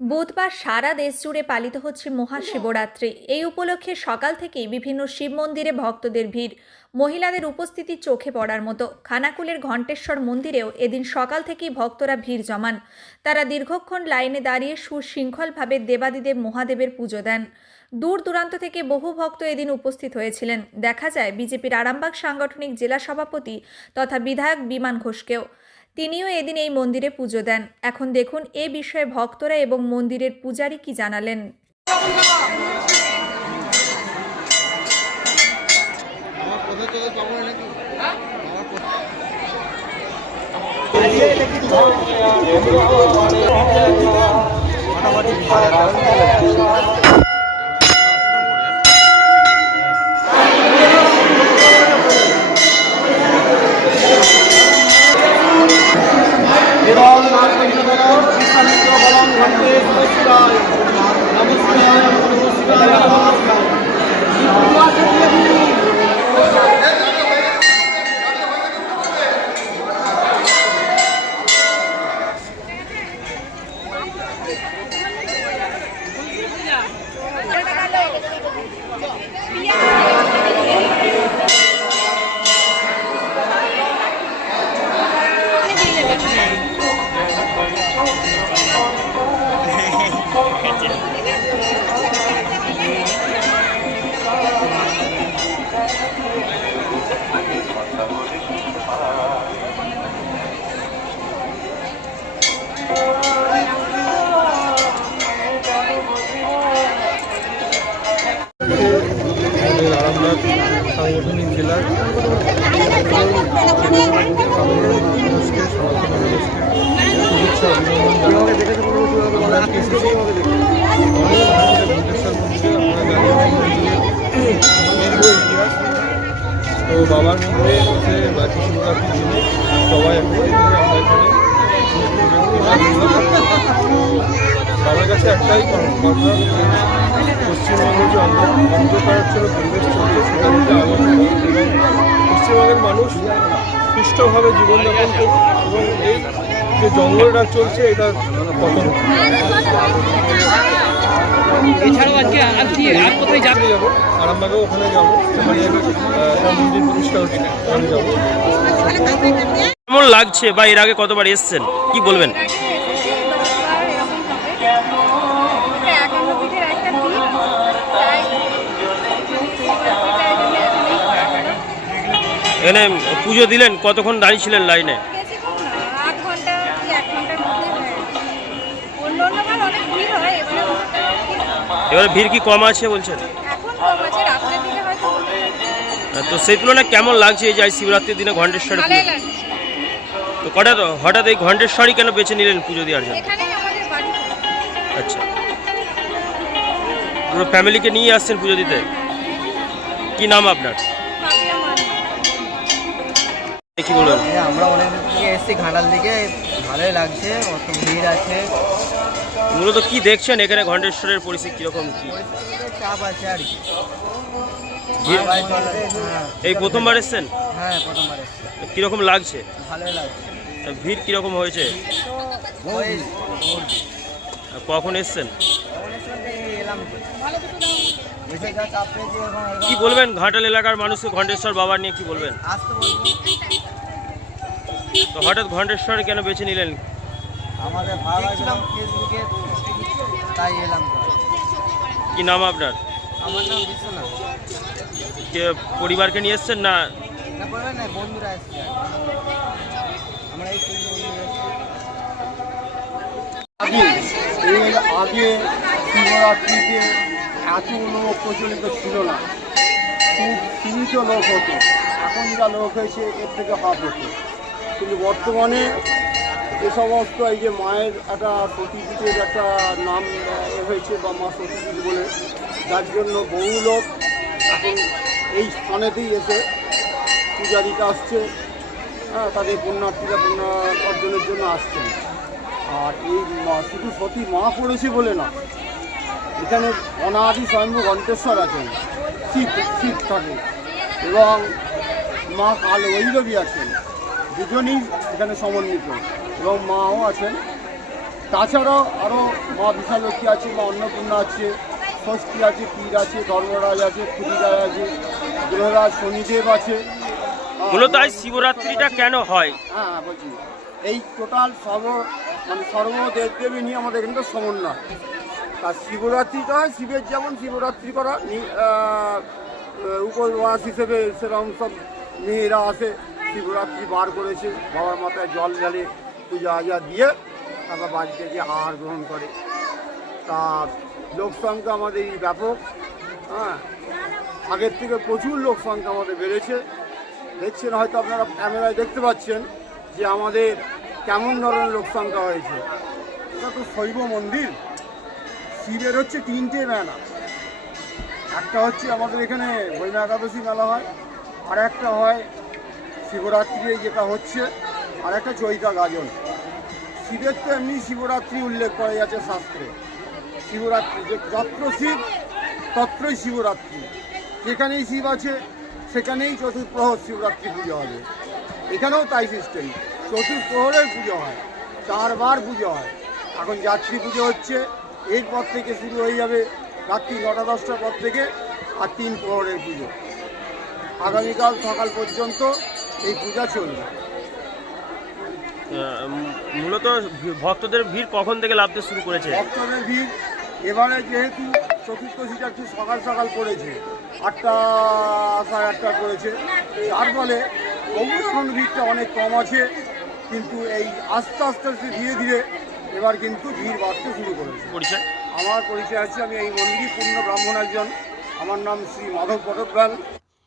বুধবার সারা দেশ জুড়ে পালিত হচ্ছে মহাশিবরাত্রি। এই উপলক্ষে সকাল থেকেই বিভিন্ন শিব মন্দিরে ভক্তদের ভিড়। মহিলাদের উপস্থিতি চোখে পড়ার মতো। খানাকুলের ঘণ্টেশ্বর মন্দিরেও এদিন সকাল থেকেই ভক্তরা ভিড় জমান। তারা দীর্ঘক্ষণ লাইনে দাঁড়িয়ে সুশৃঙ্খলভাবে দেবাদিদেব মহাদেবের পুজো দেন। দূর দূরান্ত থেকে বহু ভক্ত এদিন উপস্থিত হয়েছিলেন। দেখা যায়, বিজেপির আরামবাগ সাংগঠনিক জেলা সভাপতি তথা বিধায়ক বিমান ঘোষকেও। তিনিও এদিন এই মন্দিরে পুজো দেন। এখন দেখুন এ বিষয়ে ভক্তরা এবং মন্দিরের পূজারী কি জানালেন। বাবার সঙ্গে হচ্ছে বা শিবরাত্রির দিনে সবাই মিলে আমরা এখানে বাবার কাছে একটাই কথা পশ্চিমবঙ্গের যে অন্ধকার অন্ধকারাচ্ছন্ন পরিবেশ চলছে, সেটা হচ্ছে আলো এবং পশ্চিমবঙ্গের মানুষ সুষ্ঠুভাবে জীবনযাপন করুক এবং এই যে জঙ্গলটা চলছে এটা পতন এছাড়াও আজকে আর কি আর কোথায় যাবে? যাব আরামবাগেও ওখানে যাব। ওখানে মন্দির প্রতিষ্ঠা হচ্ছে ওখানে যাব। কেমন লাগছে বা এর আগে কতবার এসছেন? কি বলবেন? এখানে পুজো দিলেন কতক্ষণ দাঁড়িয়েছিলেন লাইনে? এবারে ভিড় কি কম আছে বলছেন? তো সেই তুলনায় কেমন লাগছে এই যে শিবরাত্রির দিনে ঘণ্টেশ্বরে পুজো? তো হঠাৎ হঠাৎ এই ঘণ্টেশ্বরই কেন বেছে নিলেন পুজো দেওয়ার জন্য? এখানেই আমাদের বাড়ি। আচ্ছা। পুরো ফ্যামিলিকে নিয়ে আসছেন পুজো দিতে? কি নাম আপনার? কি বলবেন আমরা অনেক থেকে এসেছি ঘাটাল দিকে। ভালোই লাগছে অত ভিড় আছে। মূলত কি দেখছেন এখানে ঘণ্টেশ্বরের পরিস্থিতি কীরকম কি? চাপ আছে আর কি। হ্যাঁ এই প্রথমবার এসছেন? হ্যাঁ প্রথমবার কীরকম লাগছে? ভালোই লাগছে। ভিড় কীরকম হয়েছে? কখন এসছেন? কি বলবেন? ঘাটাল এলাকার মানুষকে ঘণ্টেশ্বর বাবা নিয়ে কি বলবেন? তো হঠাৎ ঘণ্টেশ্বর কেন বেছে নিলেন? আমাদের ভালো লাগছিলাম ফেসবুকে তাই এলাম কি নাম আপনার? আমার নাম বিশ্বনাথ। কে পরিবারকে নিয়ে এসছেন না? না বলবেন না বন্ধুরা এসছে আমরা এই তিন বন্ধু আগে এর আগে শিবরাত্রিতে এত লোক প্রচলিত ছিল না। খুব সীমিত লোক হতো। এখন যা লোক হয়েছে এর থেকে হাফ হতো কিন্তু বর্তমানে যে সমস্ত এই যে মায়ের একটা সতীপীঠের একটা নাম হয়েছে বা মা সতীপীঠ বলে, যার জন্য বহু লোক এখন এই স্থানেতেই এসে পূজা দিতে আসছে হ্যাঁ তাদের পুণ্যার্থীরা পুণ্য অর্জনের জন্য আসছেন আর এই মা, শুধু সতী মা পড়েছে বলে না, এখানে অনাদি স্বয়ম্ভু ঘণ্টেশ্বর আছেন, শিব শিব থাকে এবং মা কাল ভৈরবী আছেন। দুজনই এখানে সমন্বিত এবং মাও আছেন। তাছাড়াও আরও মা বিশালক্ষী আছে মা অন্নপূর্ণা আছে ষষ্ঠী আছে পীর আছে ধর্মরাজ আছে ক্ষুদিরাজ আছে গ্রহরাজ শনিদেব আছে। মূলত আজ শিবরাত্রিটা কেন হয়? হ্যাঁ হ্যাঁ, বলছি। এই টোটাল সর্ব মানে সর্বদেব দেবী নিয়ে আমাদের এখানটা সমন্বয়। আর শিবরাত্রিটা হয় শিবের যেমন শিবরাত্রি করা উপবাস হিসেবে সেরকম সব মেয়েরা আসে। শিবরাত্রি বার করেছে, বাবার মাথায় জল ঢালে পূজা আজা দিয়ে তারপর বাড়িতে গিয়ে আহার গ্রহণ করে। তা লোক সংখ্যা আমাদের ব্যাপক হ্যাঁ? আগের থেকে প্রচুর লোক সংখ্যা আমাদের বেড়েছে। দেখছেন হয়তো আপনারা ক্যামেরায় দেখতে পাচ্ছেন যে আমাদের কেমন ধরনের লোক সংখ্যা হয়েছে। এটা তো শৈব মন্দির। শিবের হচ্ছে তিনটে মেলা। একটা হচ্ছে আমাদের এখানে বৈমা একাদশী মেলা হয় আর একটা হয় শিবরাত্রি যেটা হচ্ছে, আর একটা চৈতা গাজন। শিবের তো এমনি শিবরাত্রি উল্লেখ করা যাচ্ছে শাস্ত্রে। শিবরাত্রি, যে যত্র শিব, তত্রই শিবরাত্রি। যেখানেই শিব আছে, সেখানেই চতুর্প্রহর শিবরাত্রি পুজো হবে। এখানেও তাই সিস্টেম চতুর্প্রহরের পুজো হয়, চারবার পুজো হয়। এখন যাত্রী পুজো হচ্ছে, এরপর থেকে শুরু হয়ে যাবে রাত্রি নটা, দশটার পর থেকে আর তিন প্রহরের পুজো। আগামীকাল সকাল পর্যন্ত এই পূজা চলবে। মূলত ভক্তদের ভিড় কখন থেকে লাভতে শুরু করেছে? ভক্তদের ভিড় এবারে যেহেতু চতুর্দশীটা একটু সকাল সকাল পড়েছে আটটা সাড়ে আটটা করেছে যার ফলে তবু এখন ভিড়টা অনেক কম আছে কিন্তু এই আস্তে আস্তে আস্তে ধীরে ধীরে এবার কিন্তু ভিড় বাড়তে শুরু করেছে। পরিচয়? আমার পরিচয় আছে আমি এই মন্দিরই পূর্ণ ব্রাহ্মণ একজন। আমার নাম শ্রী মাধব পটকরাল